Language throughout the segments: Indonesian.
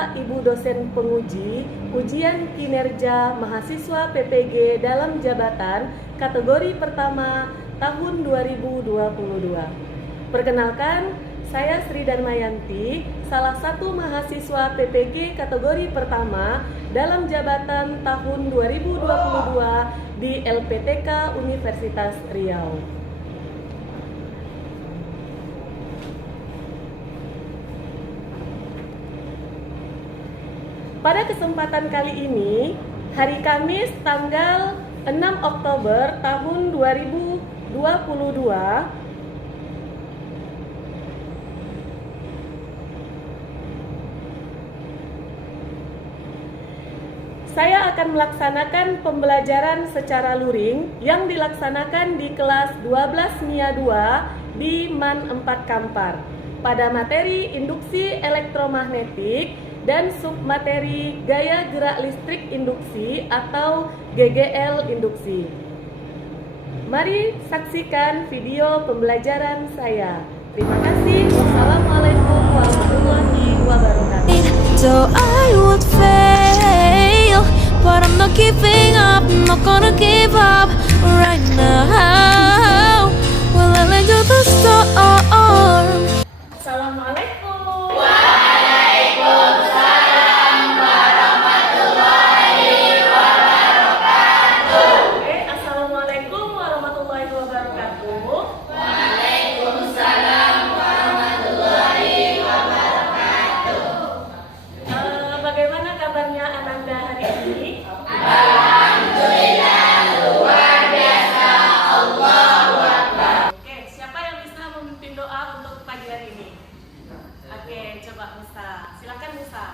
Bapak Ibu dosen penguji ujian kinerja mahasiswa PPG dalam jabatan kategori pertama tahun 2022. Perkenalkan, saya Sri Darmayanti, salah satu mahasiswa PPG kategori pertama dalam jabatan tahun 2022 di LPTK Universitas Riau. Pada kesempatan kali ini, hari Kamis tanggal 6 Oktober tahun 2022, saya akan melaksanakan pembelajaran secara luring yang dilaksanakan di kelas 12 MIA 2 di MAN 4 Kampar pada materi induksi elektromagnetik dan submateri gaya gerak listrik induksi atau GGL induksi. Mari saksikan video pembelajaran saya. Terima kasih. Wassalamualaikum warahmatullahi wabarakatuh. So I would fail, but I'm not giving up, I'm not gonna give up right now. Will I land to the storm? Assalamualaikum. Assalamualaikum warahmatullahi wabarakatuh. Bagaimana kabarnya Ananda hari ini? Oke, siapa yang bisa memimpin doa untuk pagi hari ini? Oke, coba Musa. Silakan Musa.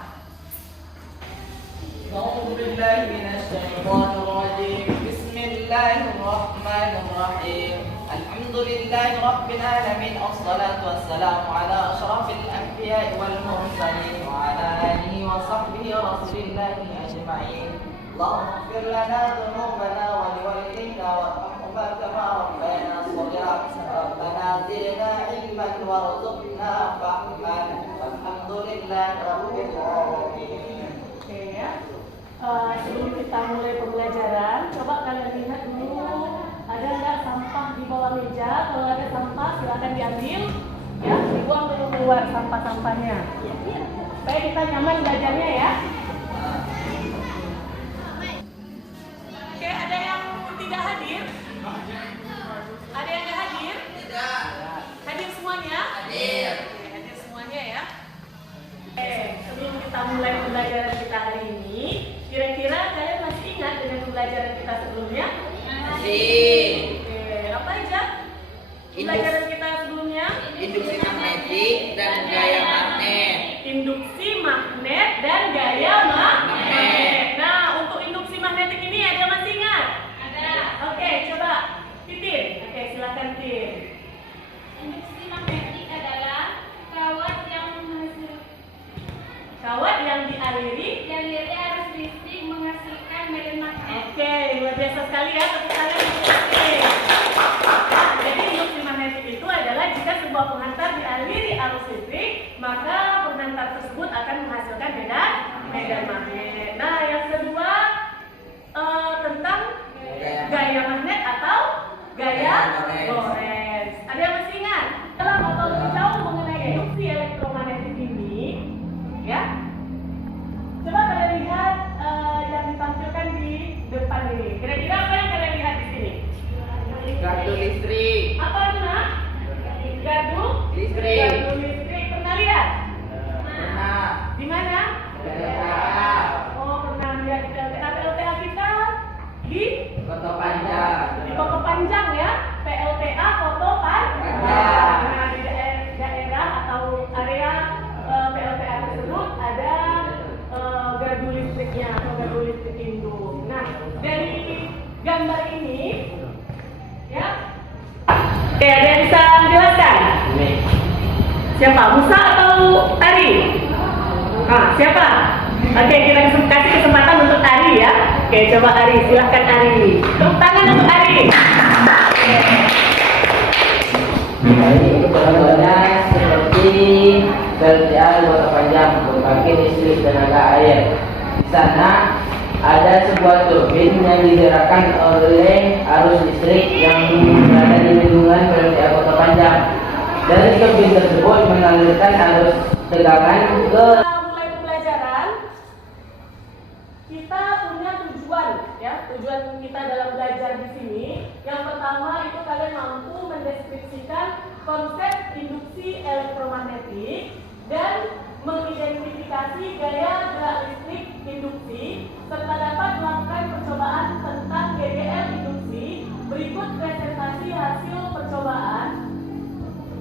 أعوذ بالله من الشيطان الرجيم بسم الله الرحمن الرحيم الحمد لله رب العالمين والصلاة والسلام على أشرف الأنبياء والمرسلين وعلى آله وصحبه رسول الله أجمعين اللهم اغفر لنا ذنوبنا ولوالدينا وارحمهما كما ربيانا صغيرا ربنا زدنا علما وارزقنا فهما والحمد لله رب العالمين. Oke ya. Sebelum kita mulai pembelajaran, coba kalian lihat dulu ada nggak sampah di bawah meja. Kalau ada sampah silakan diambil, ya, dibuang dulu keluar sampah-sampahnya. Supaya kita nyaman belajarnya ya. Oke, ada yang tidak hadir? Ada yang nggak hadir? Tidak. Hadir semuanya? Hadir. Oke, hadir semuanya ya. Sebelum kita mulai pembelajaran kita hari ini, kira-kira kalian masih ingat dengan pembelajaran kita sebelumnya? Masih. Oke, apa aja pembelajaran kita sebelumnya? Induksi magnetik dan gaya magnet. Induksi magnet dan gaya magnet. Nah, untuk induksi magnetik ini ada yang masih ingat? Ada. Oke, coba Titin. Oke, silakan Titin. Induksi magnetik adalah kawat yang dialiri arus listrik menghasilkan medan magnet. Oke, luar biasa sekali ya, tepuk tangan untuk Titin. Jadi induksi magnetik itu adalah jika sebuah penghantar dialiri arus listrik, maka penghantar tersebut akan menghasilkan medan magnet. Nah, yang kedua tentang gaya magnet atau gaya Lorentz. Ada yang masih ingat? Dalam atau lebih tahu mengenai induksi elektromagnetik ini, ya? Coba kalian lihat yang ditampilkan di depan ini. Kira-kira apa yang kalian lihat di sini? Gardu listrik. Apa Luna? Gardu Listrik. Gardu listrik. Pernah lihat? Pernah. Di mana? PLTA. Oh, pernah lihat di PLTA. PLTA kita di Kota Panjang. di Kota Panjang ya. PLTA Kota Panjang. Nah, di daerah atau area PLTA tersebut ada gardu listriknya atau gardu listrik induk. Nah, dari gambar ini ya. Oke, ada yang bisa menjelaskan? Siapa? Musa atau Ari? Siapa? Oke, kita kasih kesempatan untuk Ari ya. Oke, coba Ari, silahkan Ari. Tepuk tangan untuk Ari. Contohnya seperti PLTA Kota Panjang, pembangkit listrik tenaga air. Di sana ada sebuah turbin yang digerakkan oleh arus listrik yang berada di bendungan PLTA Kota Panjang. Dari turbin tersebut mengalirkan arus tegangan ke Mulai pembelajaran, kita punya tujuan, ya. Tujuan kita dalam belajar di sini, yang pertama itu kalian mampu mendeskripsikan konsep induksi elektromagnetik dan mengidentifikasi gaya gerak listrik induksi, serta dapat melakukan percobaan tentang GGL induksi. Berikut presentasi hasil percobaan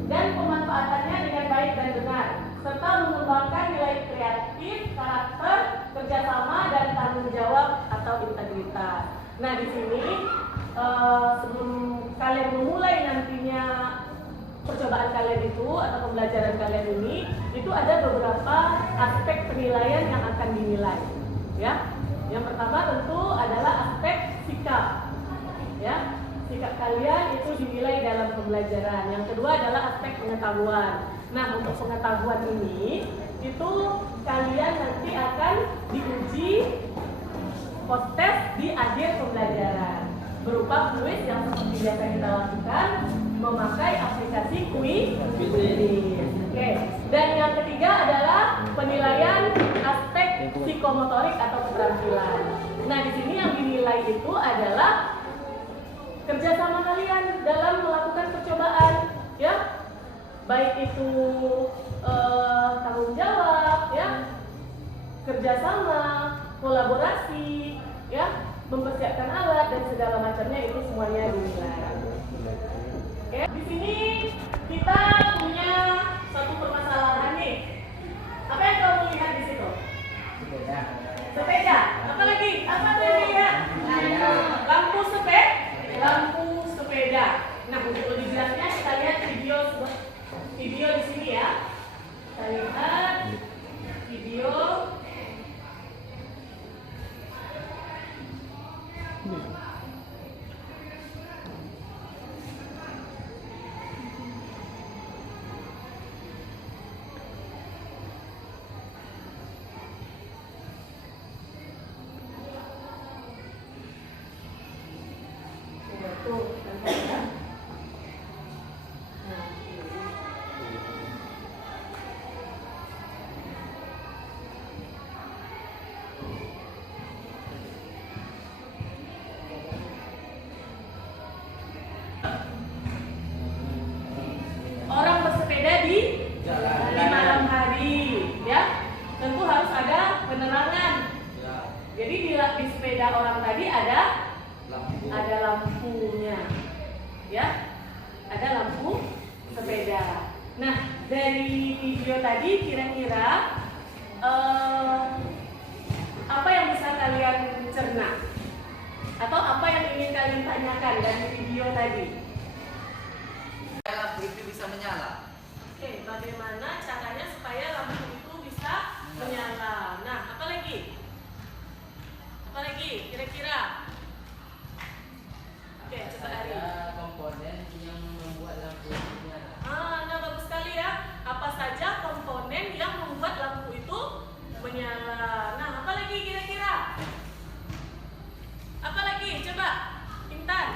dan pemanfaatannya dengan baik dan benar, serta mengembangkan nilai kreatif, karakter, kerjasama, dan tanggung jawab atau integritas. Nah, di sini sebelum kalian memulai nantinya percobaan kalian itu atau pembelajaran kalian ini, itu ada beberapa aspek penilaian yang akan dinilai, ya. Yang pertama tentu adalah aspek sikap, ya. Sikap kalian itu dinilai dalam pembelajaran. Yang kedua adalah aspek pengetahuan. Nah, untuk pengetahuan ini itu kalian nanti akan diuji post-test di akhir pembelajaran berupa kuis yang seperti biasa kita lakukan memakai aplikasi kuis. Oke. Dan yang ketiga adalah penilaian aspek psikomotorik atau keterampilan. Nah, di sini yang dinilai itu adalah kerjasama kalian dalam melakukan percobaan, ya, baik itu tanggung jawab, ya, kerjasama, kolaborasi, ya, mempersiapkan alat dan segala macamnya itu semuanya dinilai. Oke, di sini kita punya suatu permasalahan nih. Apa yang kamu lihat di situ? Sepeda. Apa lagi? Apa tuh yang dilihat? Lampu sepeda. Nah, untuk lebih jelasnya kita lihat video di sini ya. Kita lihat video. Orang bersepeda di malam hari, ya, tentu harus ada penerangan. Jadi di sepeda orang tadi ada lampunya, ya, ada lampu sepeda. Nah, dari video tadi kira-kira apa yang bisa kalian cerna atau apa yang ingin kalian tanyakan dari video tadi? Lampu itu bisa menyala. Oke, bagaimana caranya supaya lampu itu bisa menyala? Nah, apa lagi? Apa lagi kira-kira? Oke, coba Ari. ada komponen yang membuat lampu itu menyala. Nah, bagus sekali ya. Apa saja komponen yang membuat lampu itu menyala? Nah, apa lagi kira-kira? Apa lagi? Coba, Intan.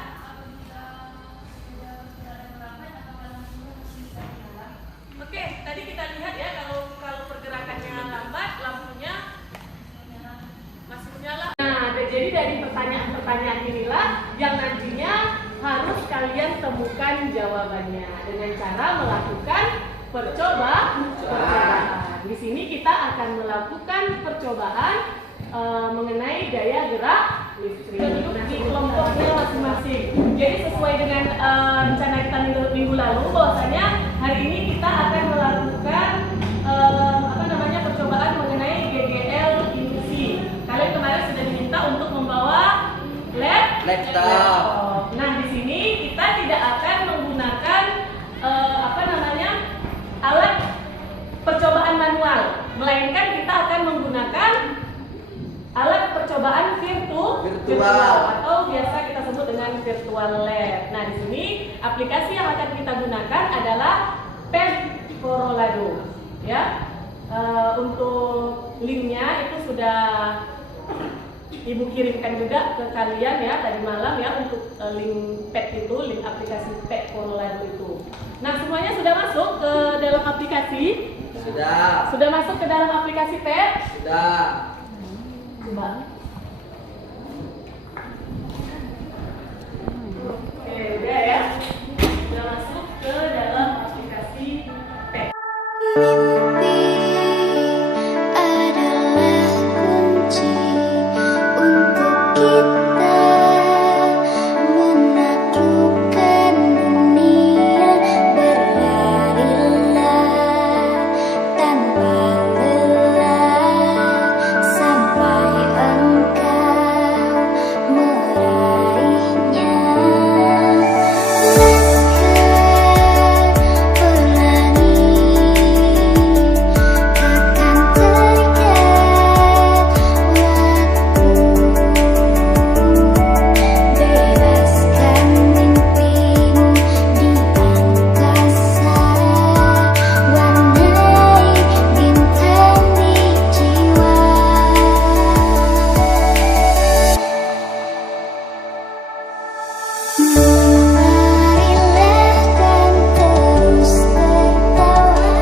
Oke, tadi kita lihat ya kalau pergerakannya lambat, lampunya masih menyala. Nah, jadi dari pertanyaan-pertanyaan inilah yang nantinya harus kalian temukan jawabannya dengan cara melakukan percobaan. Di sini kita akan melakukan percobaan mengenai daya gerak listrik. Duduk di kelompoknya masing-masing. Jadi sesuai dengan rencana kita minggu lalu, bahwasanya hari ini kita akan melakukan percobaan mengenai GGL induksi. Kalian kemarin sudah diminta untuk membawa laptop. Nah, di sini kita tidak akan menggunakan alat percobaan manual, melainkan kita akan menggunakan alat percobaan virtual atau biasa kita sebut dengan virtual lab. Nah, di sini aplikasi yang akan kita gunakan adalah Pen Corolado, ya. Untuk linknya itu sudah Ibu kirimkan juga ke kalian ya tadi malam ya untuk link pet itu, link aplikasi pet Colorado itu. Nah, semuanya sudah masuk ke dalam aplikasi? Sudah. Sudah masuk ke dalam aplikasi pet? Sudah. Coba. Oke, udah ya. Sudah masuk ke dalam aplikasi pet. Mimpi adalah kunci untuk kita menaklukkan dunia. Berlarilah tanpa lelah sampai engkau meraihnya. Laskar pelangi takkan terikat waktu. Bebaskan mimpimu di angkasa, warnai bintang di jiwa. Marilah dan terus tertawa,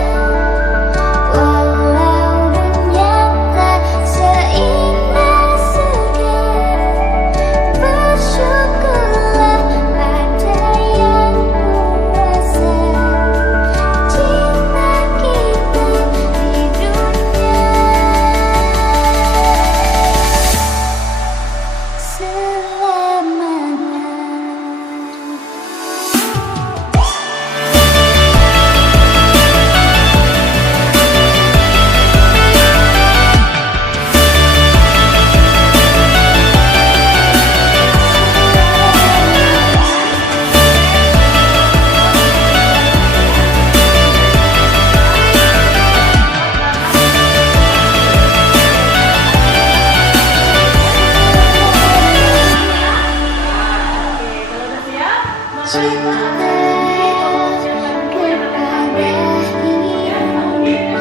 walau dunia tak seindah surga. Bersyukurlah pada yang kuasa cinta kita di dunia selamanya. Oke, kalau udah siap, maka kita akan beri pembelajaran buku yang akan ambil. Ya,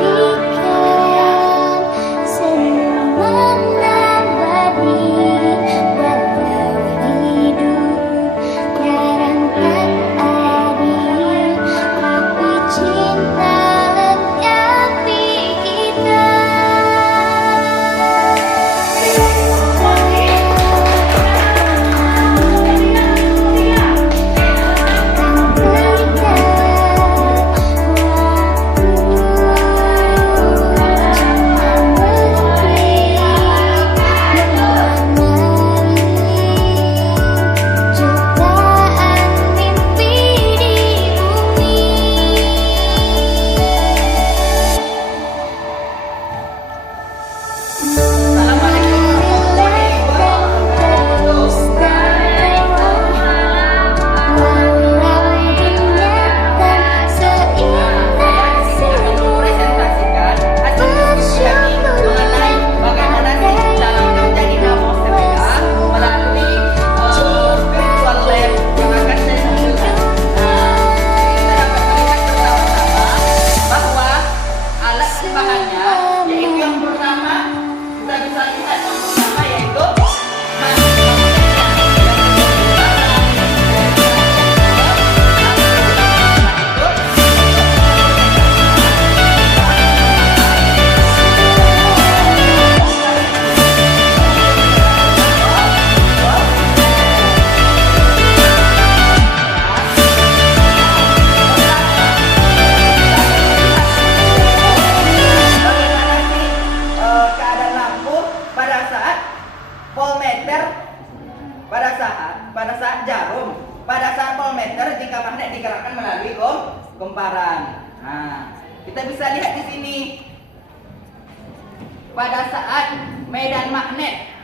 Memberikan senyuman abadi, walau hidup kadang tak adil, tapi cinta lengkapi kita. Takkan terikat waktu, cuma menteri mewarnai jutaan mimpi di bumi. Terus tertawa, walau dunia tak seindah surga. Presentasikan hasil diskusi kami mengenai bagaimana sih cara menjadi namo sepeda melalui virtual lab yang akan saya tampilkan. Nah, kita dapat melihat bersama-sama bahwa alat bahannya yaitu yang pertama kita bisa lihat yang pertama yaitu bagaimana sih keadaan lampu pada saat voltmeter, pada saat jarum, pada saat voltmeter jika magnet digerakkan melalui kumparan. Nah, kita bisa lihat di sini pada saat medan magnet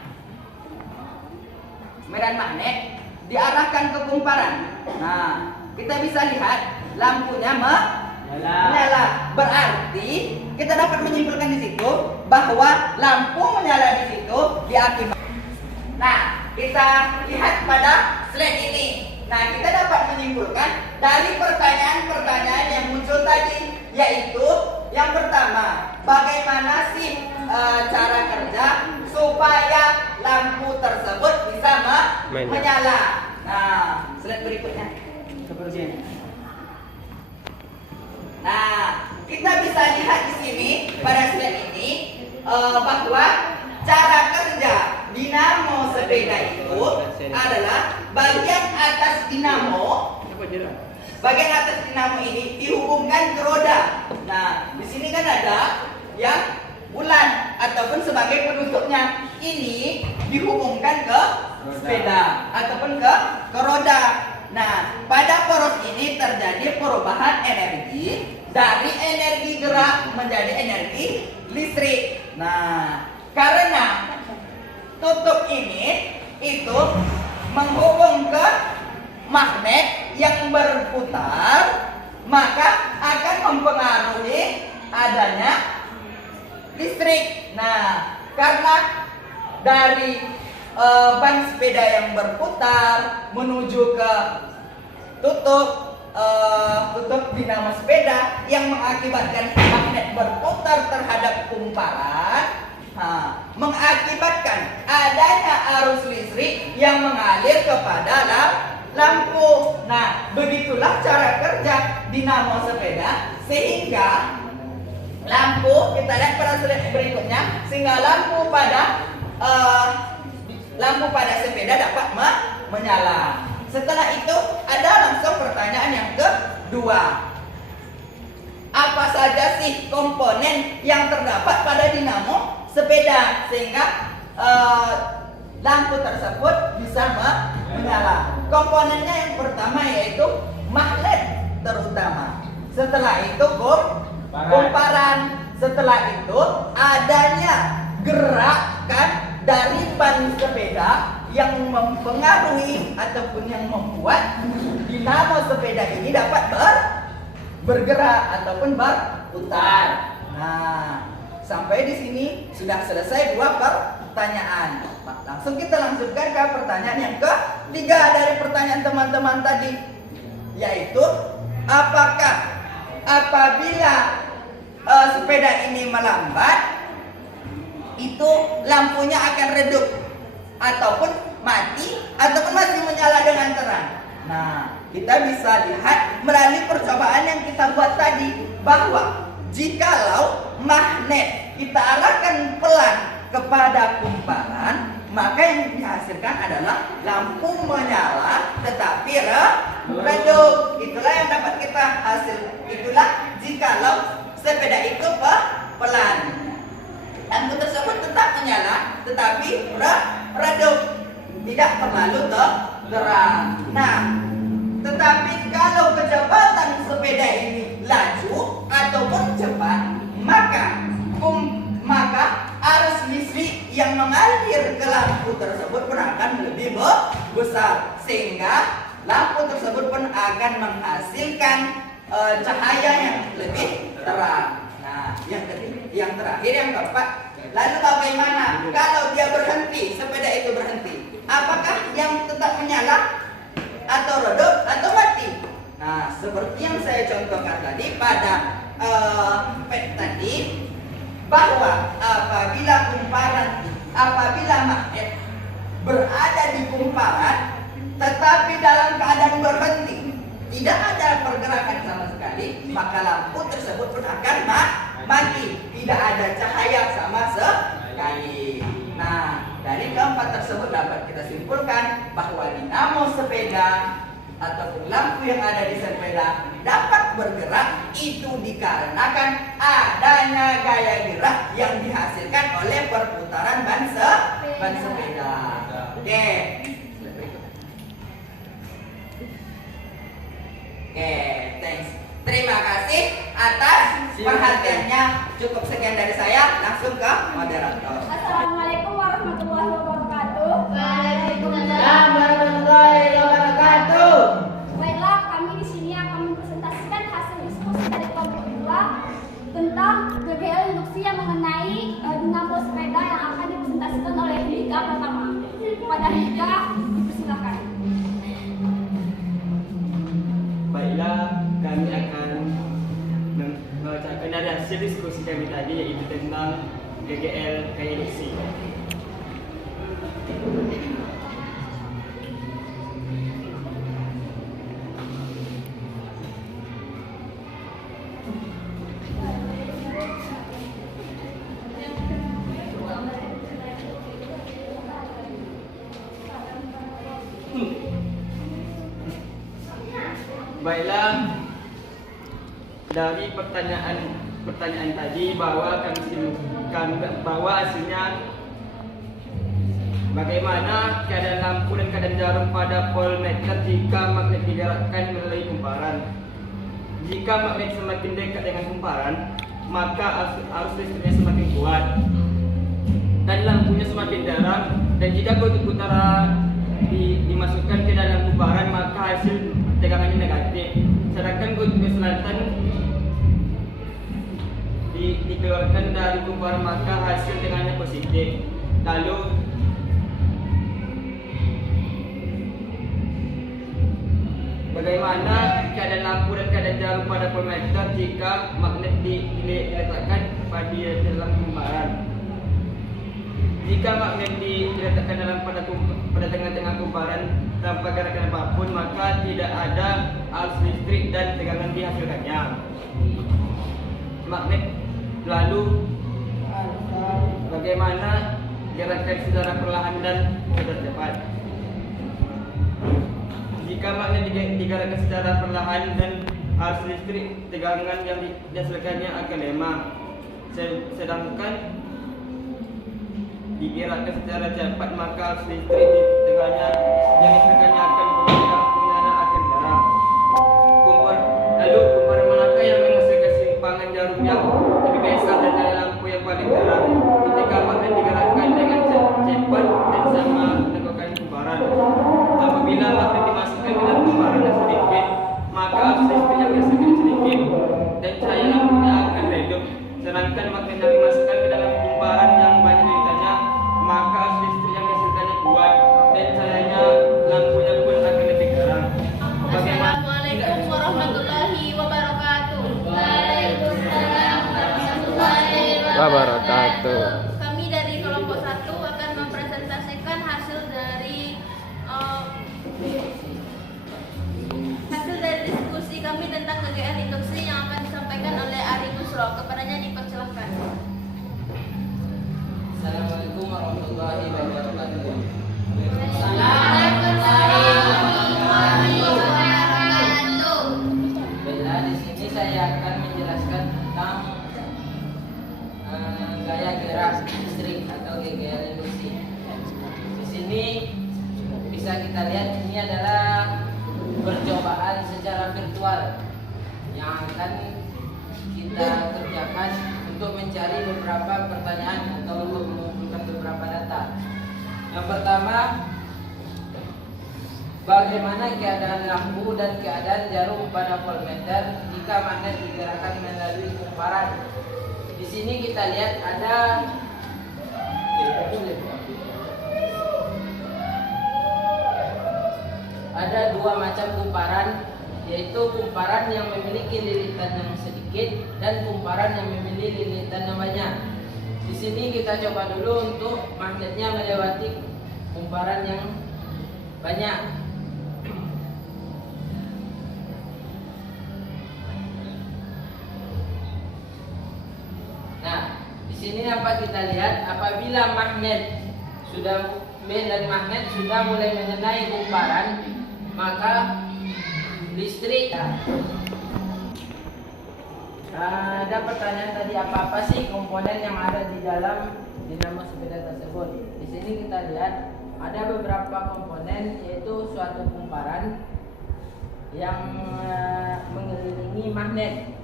diarahkan ke kumparan. Nah, kita bisa lihat lampunya menyala. Berarti kita dapat menyimpulkan di situ bahwa lampu menyala di situ diakibatkan. Nah, kita lihat pada slide ini. Nah, kita dapat menyimpulkan dari pertanyaan-pertanyaan yang muncul tadi, yaitu Yang pertama, bagaimana sih cara kerja supaya lampu tersebut bisa menyala? Nah, slide berikutnya. Seperti ini. Nah, kita bisa lihat di sini pada slide ini bahwa cara kerja dinamo sepeda itu adalah bagian atas dinamo. Bagian atas dinamo ini dihubungkan ke roda. Nah, di sini kan ada yang bulan ataupun sebagai penutupnya. Ini dihubungkan ke sepeda ataupun ke roda. Nah, pada poros ini terjadi perubahan energi dari energi gerak menjadi energi listrik. Nah, karena tutup ini itu menghubung ke magnet yang berputar, maka akan mempengaruhi adanya listrik. Nah, karena dari ban sepeda yang berputar menuju ke tutup dinamo sepeda yang mengakibatkan magnet berputar terhadap kumparan, mengakibatkan adanya arus listrik yang mengalir kepada lampu. Nah, begitulah cara kerja dinamo sepeda sehingga lampu, kita lihat pada slide berikutnya, sehingga lampu pada sepeda dapat menyala. Setelah itu ada langsung pertanyaan yang kedua. Apa saja sih komponen yang terdapat pada dinamo sepeda sehingga lampu tersebut bisa menyala? Komponennya yang pertama yaitu magnet terutama. Setelah itu kumparan. Setelah itu adanya gerakan dari ban sepeda yang mempengaruhi ataupun yang membuat dinamo sepeda ini dapat bergerak ataupun berputar. Nah, sampai di sini sudah selesai 2 pertanyaan. Langsung kita lanjutkan ke pertanyaan yang ketiga dari pertanyaan teman-teman tadi, yaitu apakah apabila sepeda ini melambat itu lampunya akan redup ataupun mati ataupun masih menyala dengan terang? Nah, kita bisa lihat melalui percobaan yang kita buat tadi bahwa jikalau magnet kita arahkan pelan kepada kumparan, maka yang dihasilkan adalah lampu menyala tetapi redup. Itulah yang dapat kita hasil. Itulah jikalau sepeda itu pelan, lampu tersebut tetap menyala tetapi redup, tidak terlalu terang. Nah, tetapi kalau kecepatan sepeda ini laju ataupun cepat, maka arus listrik yang mengalir ke lampu tersebut pun akan lebih besar sehingga lampu tersebut pun akan menghasilkan cahaya yang lebih terang. Nah, yang terakhir yang keempat, lalu bagaimana kalau dia berhenti, sepeda itu berhenti? Apakah yang tetap menyala atau redup atau mati? Nah, seperti yang saya contohkan tadi pada pet tadi, bahwa apabila magnet berada di kumparan tetapi dalam keadaan berhenti, tidak ada pergerakan sama sekali, maka lampu tersebut pun akan mati, tidak ada cahaya sama sekali. Nah, dari keempat tersebut dapat kita simpulkan bahwa dinamo sepeda ataupun lampu yang ada di sepeda dapat bergerak itu dikarenakan adanya gaya gerak yang dihasilkan oleh perputaran ban sepeda. Oke, thanks. Terima kasih atas perhatiannya. Cukup sekian dari saya. Langsung ke moderator. Assalamualaikum warahmatullahi wabarakatuh. Waalaikumsalam warahmatullahi wabarakatuh. Baiklah, kami di sini akan mempresentasikan hasil diskusi dari kelompok 2 tentang GBL induksi yang mengenai dinamo sepeda yang akan dipresentasikan oleh Hika pertama. Pada Hika, dipersilakan. Baiklah, kami akan membacakan dari hasil hasil diskusi kami tadi yaitu tentang GGL gaya induksi. Baiklah, dari pertanyaan tadi bahwa bahwa hasilnya bagaimana keadaan lampu dan keadaan jarum pada voltmeter jika magnet digerakkan melalui kumparan. Jika magnet semakin dekat dengan kumparan, maka arus listriknya semakin kuat dan lampunya semakin terang. Dan jika kutub utara dimasukkan ke dalam kumparan, maka hasil tegangannya negatif. Sedangkan kutub selatan dikeluarkan dari kumparan, maka hasil tegangannya positif. Lalu bagaimana keadaan lampu dan keadaan jarum pada voltmeter jika magnet diletakkan pada dalam kumparan? Jika magnet diletakkan pada tengah-tengah kumparan tanpa gerakan apapun, maka tidak ada arus listrik dan tegangan dihasilkannya. Magnet lalu bagaimana gerakan secara perlahan dan secara cepat? Jika magnet digerakkan secara perlahan dan arus listrik, tegangan yang dihasilkannya akan lemah. Sedangkan digerakkan secara cepat, maka arus listrik tegangannya yang dihasilkannya akan berkurang, akan terang. Lalu kumparan manakah yang menghasilkan simpangan jarum yang lebih besar dan daya lampu yang paling terang? Ketika magnet digerakkan dengan cepat dan sama menegakkan kumparan. Apabila magnet dimasukkan ke dalam kumparan yang sedikit, maka arus listrik yang dihasilkan sedikit dan cahaya lampunya akan redup. Sedangkan magnet yang dimasukkan ke dalam kumparan yang banyak deretannya, maka arus listrik yang dihasilkannya kuat dan cahayanya lampunya pun akan lebih terang. Assalamualaikum warahmatullahi wabarakatuh. Waalaikumsalam warahmatullahi wabarakatuh. Kami dari kelompok 1 akan mempresentasikan hasil dari diskusi kami tentang GGL induksi yang akan disampaikan oleh Ari Busro. Kepadanya dipersilahkan. Assalamualaikum warahmatullahi wabarakatuh. Baiklah, di sini saya akan menjelaskan tentang gaya gerak listrik atau GGL induksi. Di sini bisa kita lihat ini adalah percobaan secara virtual yang akan kita kerjakan untuk mencari beberapa pertanyaan atau untuk mengumpulkan beberapa data. Yang pertama, bagaimana keadaan lampu dan keadaan jarum pada voltmeter jika magnet digerakkan melalui kumparan? Di sini kita lihat ada dua macam kumparan, yaitu kumparan yang memiliki lilitan yang sedikit dan kumparan yang memiliki lilitan yang banyak. Di sini kita coba dulu untuk magnetnya melewati kumparan yang banyak. Nah, di sini apa kita lihat, apabila magnet sudah mulai mengenai kumparan, maka listrik. Ada pertanyaan tadi, apa sih komponen yang ada di dalam dinamo sepeda tersebut? Di sini kita lihat ada beberapa komponen, yaitu suatu kumparan yang mengelilingi magnet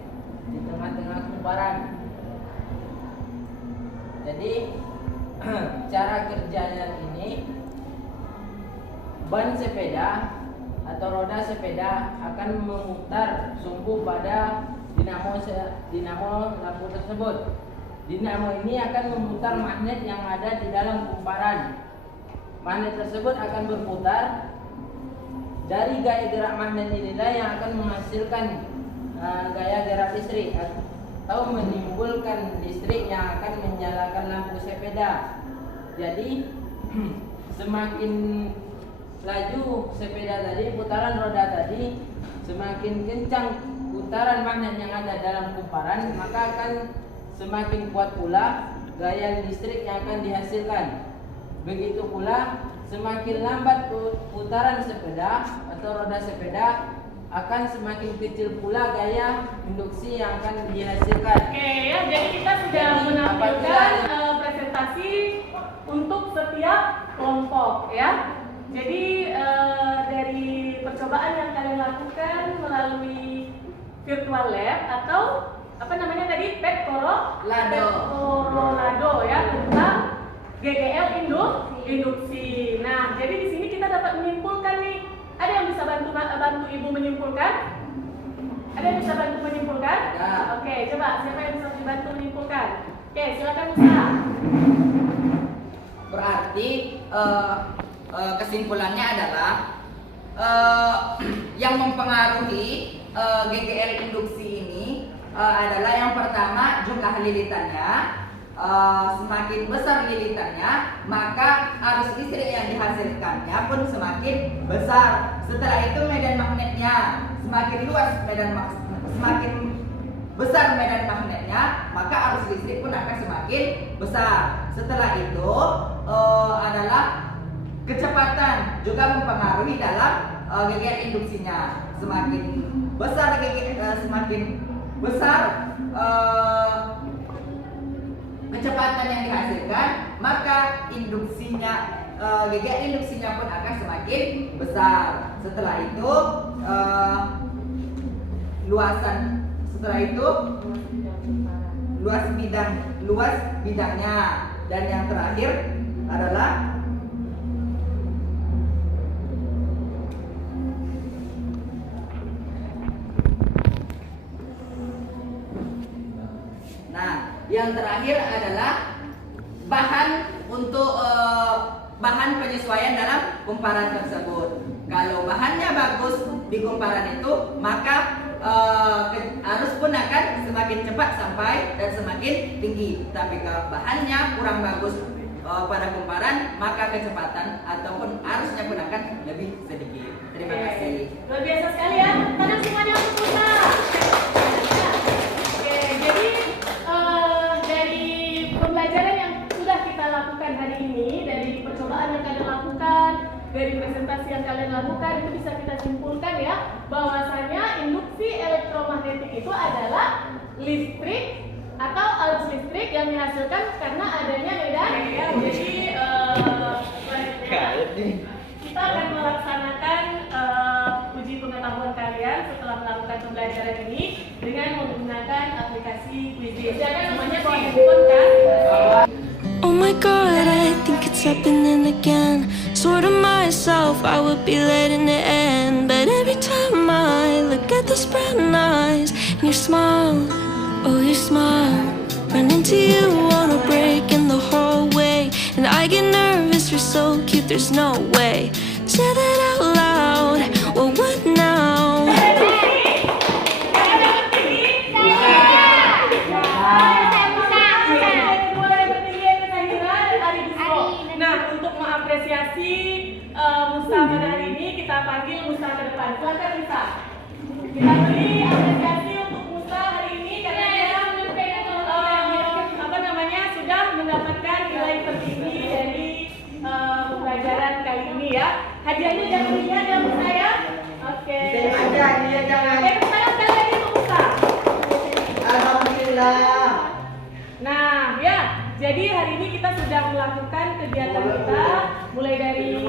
di tengah-tengah kumparan. Jadi cara kerjanya ini, ban sepeda atau roda sepeda akan memutar sumbu pada dinamo lampu tersebut. Dinamo ini akan memutar magnet yang ada di dalam kumparan. Magnet tersebut akan berputar. Dari gaya gerak magnet inilah yang akan menghasilkan gaya gerak listrik. atau menimbulkan listrik yang akan menyalakan lampu sepeda. Jadi semakin laju sepeda tadi, putaran roda tadi, semakin kencang putaran magnet yang ada dalam kumparan, maka akan semakin kuat pula gaya listrik yang akan dihasilkan. Begitu pula semakin lambat putaran sepeda atau roda sepeda, akan semakin kecil pula gaya induksi yang akan dihasilkan. Oke ya, jadi kita sudah menampilkan presentasi untuk setiap kelompok ya. Jadi dari percobaan yang kalian lakukan melalui virtual lab atau apa namanya tadi Petcorolado ya, tentang GGL induksi. Nah, jadi di sini kita dapat menyimpulkan nih. Ada yang bisa bantu ibu menyimpulkan? Ada yang bisa bantu menyimpulkan? Ya. Oke, coba siapa yang bisa dibantu menyimpulkan? Oke, silakan Musa. Berarti kesimpulannya adalah yang mempengaruhi GGL induksi ini adalah yang pertama jumlah lilitannya. Semakin besar lilitannya, maka arus listrik yang dihasilkannya pun semakin besar. Setelah itu medan magnetnya semakin luas, semakin besar medan magnetnya, maka arus listrik pun akan semakin besar. Setelah itu adalah kecepatan juga mempengaruhi dalam GGL induksinya. Semakin besar kecepatan yang dihasilkan, maka induksinya GGL induksinya pun akan semakin besar. Setelah itu luas bidangnya, dan yang terakhir adalah yang terakhir adalah bahan penyesuaian dalam kumparan tersebut. Kalau bahannya bagus di kumparan itu, maka arus pun akan semakin cepat sampai dan semakin tinggi. Tapi kalau bahannya kurang bagus pada kumparan, maka kecepatan ataupun arusnya pun akan lebih sedikit. Terima kasih. Luar biasa sekali ya. Tangan semuanya untuk Musa. Oke, jadi dari pembelajaran yang sudah kita lakukan hari ini, dari percobaan yang kalian lakukan, dari presentasi yang kalian lakukan, itu bisa kita simpulkan ya, bahwasanya induksi elektromagnetik itu adalah listrik atau arus listrik yang dihasilkan karena adanya medan. Jadi kita akan melaksanakan uji pengetahuan kalian setelah melakukan pembelajaran ini dengan menggunakan aplikasi Quizzes. Silakan semuanya diinfokan. Oh my god, I think it's happening again. Sort of myself, I would be letting it end. But every time I look at those brown eyes and your smile, oh your smile, run into you on a break in the hallway, and I get nervous, you're so cute, there's no way. Say that out loud, well what now? Nah, untuk mengapresiasi Musa pada hari ini, kita panggil Musa ke depan. Silakan Musa. Kita beri apresiasi untuk Musa hari ini karena dia sudah mendapatkan nilai tertinggi dari pembelajaran kali ini ya. Hadiahnya jangan dilihat ya Musa ya. Oke. jangan. Oke, sekarang sekali lagi untuk Musa. Alhamdulillah. Nah, ya. Jadi hari ini kita sudah melakukan kegiatan kita mulai dari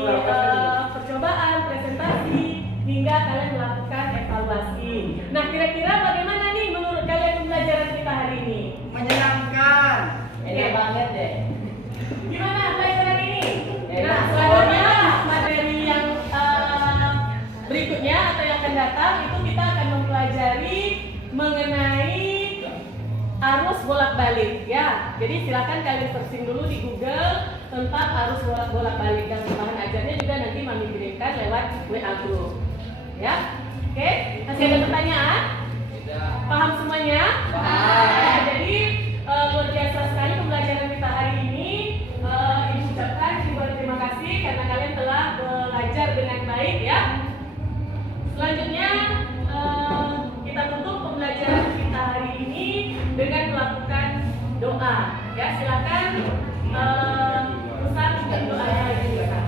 percobaan, presentasi, hingga kalian melakukan evaluasi. Nah, kira-kira bagaimana nih menurut kalian pembelajaran kita hari ini? Menyenangkan. Enak banget deh. Gimana pelajaran ini? Nah, selanjutnya materi yang berikutnya atau yang akan datang itu kita akan mempelajari mengenai arus bolak-balik ya. Jadi silakan kalian searching dulu di Google tentang arus bolak-balik, dan bahan ajarnya juga nanti Mami kirimkan lewat WA group. Ya. Oke, masih ada pertanyaan? Paham semuanya? Paham. Jadi luar biasa sekali pembelajaran kita hari ini. Ibu ucapkan ibu terima kasih karena kalian telah belajar dengan baik ya. Selanjutnya kita tutup pembelajaran kita hari ini dengan melakukan doa. Ya silakan Ustaz dan doanya lagi silakan.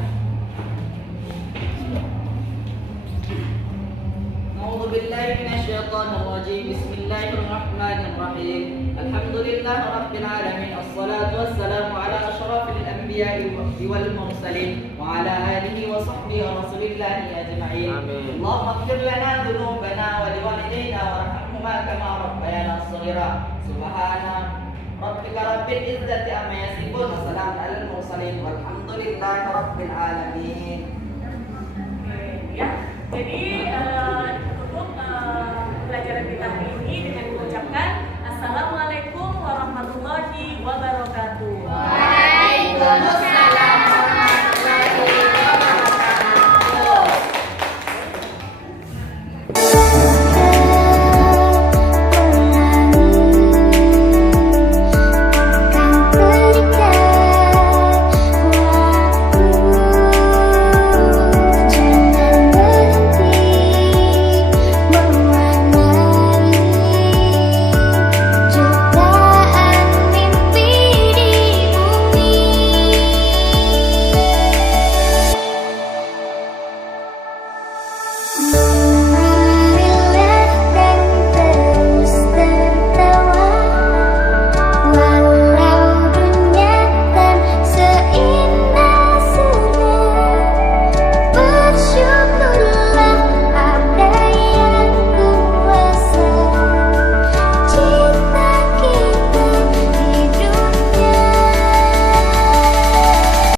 أعوذ بالله من الشيطان الرجيم بسم الله الرحمن الرحيم الحمد لله رب العالمين الصلاة والسلام على أشرف الأنبياء والمرسلين وعلى آله وصحبه ورسول الله أجمعين آمين. اللهم اغفر لنا ذنوبنا ولوالدينا وارحمهما كما ربيانا صغيرا سبحان ربك رب العزة عما يصفون وسلام على المرسلين والحمد لله رب العالمين